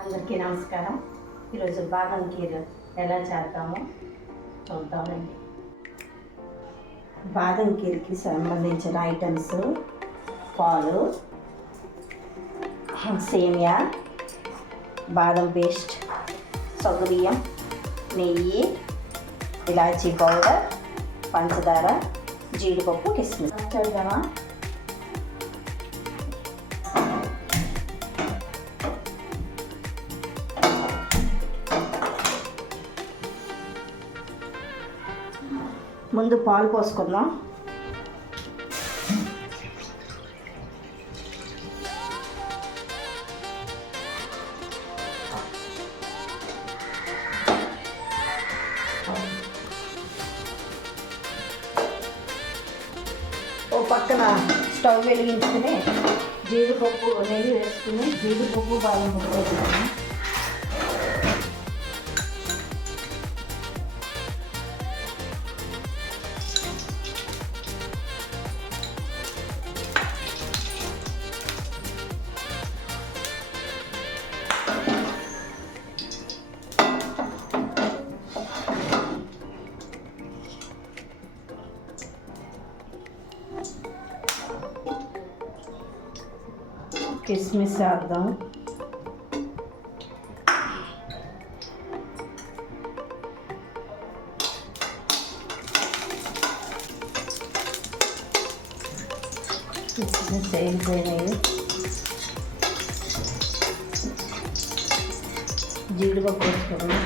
అందరికీ నమస్కారం. ఈరోజు బాదం కీర్ ఎలా చేద్దామో చూద్దామండి. బాదం కీర్కి సంబంధించిన ఐటమ్స్ పాలు సేమియా బాదం పేస్ట్ సగ్గుబియ్యం నెయ్యి ఇలాచీ పౌడర్ పంచదార జీడిపప్పు కిస్మిస్. చూద్దామా ముందు పాలు పోసుకుందాం. ఓ పక్కన స్టవ్ వెలిగించుకుని జీడిపప్పు నెయ్యి వేసుకుని జీడిపప్పు బాగా పప్పు వేసుకుని కిస్మిస్ వేద్దాం కిస్మిస్ వేగిపోయినాయి జీడిపప్పు వేసుకోండి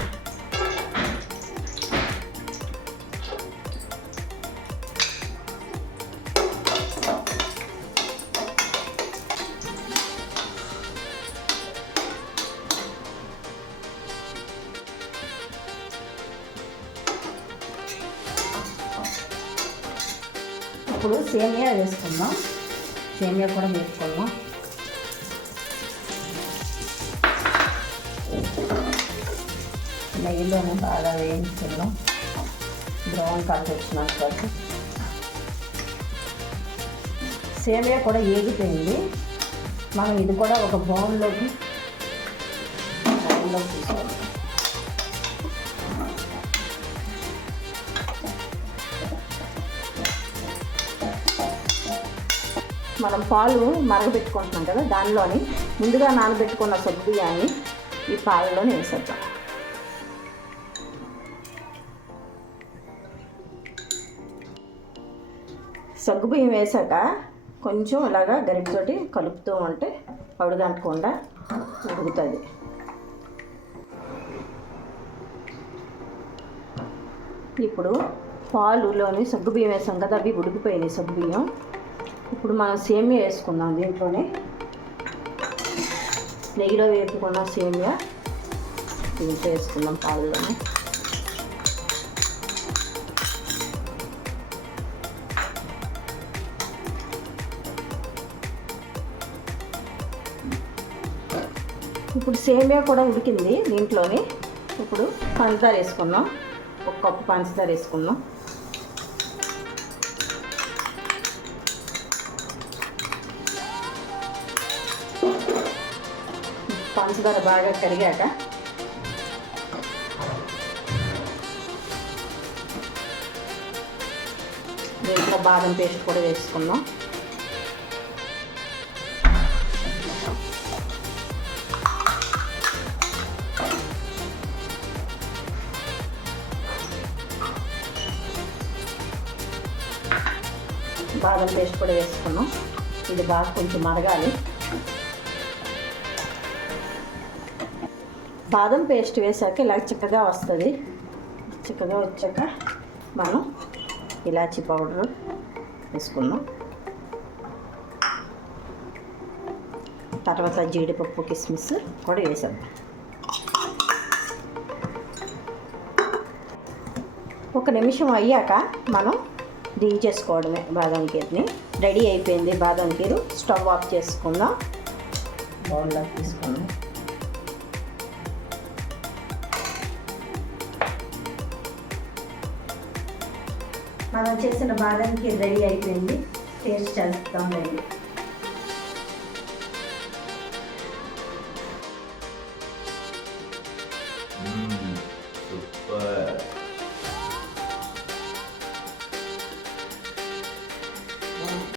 ఇప్పుడు సేమియా వేసుకుందాం. సేమియా కూడా వేసుకుందాం నెయ్యిలోనే బాగా వేయించుకుందాం. బ్రౌన్ కలర్ వచ్చినాక సేమియా కూడా ఏగిపోయింది. మనం ఇది కూడా ఒక బౌన్లోకి బౌల్లోకి తీసుకోవాలి. మనం పాలు మరగబెట్టుకుంటున్నాం కదా దానిలోని ముందుగా నానబెట్టుకున్న సగ్గు బియ్యాన్ని ఈ పాలలోనే వేసేద్దాం. సగ్గు బియ్యం వేసాక కొంచెం ఇలాగా గరిటతోటి కలుపుతూ ఉంటే అడుగంటకుండా ఉడుకుతుంది. ఇప్పుడు పాలులోని సగ్గు బియ్యం వేసాం కదా అవి ఉడికిపోయినాయి సగ్గు బియ్యం. ఇప్పుడు మనం సేమియా వేసుకుందాం దీంట్లోనే. నెయ్యిలో వేపుకున్న సేమియా. దీంట్లో వేసుకుందాం పాలలోనే. ఇప్పుడు సేమియా కూడా ఉడికింది దీంట్లోని. ఇప్పుడు పంచదార వేసుకుందాం. ఒక కప్పు పంచదార వేసుకుందాం. పంచదార బాగా కరిగాక దీంట్లో బాదం పేస్ట్ కూడా వేసుకుందాం బాదం పేస్ట్ కూడా వేసుకున్నాం. ఇది బాగా కొంచెం మరగాలి. బాదం పేస్ట్ వేసాక ఇలా చిక్కగా వస్తుంది. చిక్కగా వచ్చాక మనం ఇలాచి పౌడర్ వేసుకుందాం. తర్వాత జీడిపప్పు కిస్మిస్ కూడా వేసాం. ఒక నిమిషం అయ్యాక మనం దించేసుకోవడమే బాదం కీర్ని. రెడీ అయిపోయింది బాదం కీరు. స్టవ్ ఆఫ్ చేసుకుందాం. బౌల్లో తీసుకుందాం. మనం చేసిన బాదంకి రెడీ అయిపోయింది. టేస్ట్ చేస్తాం రండి.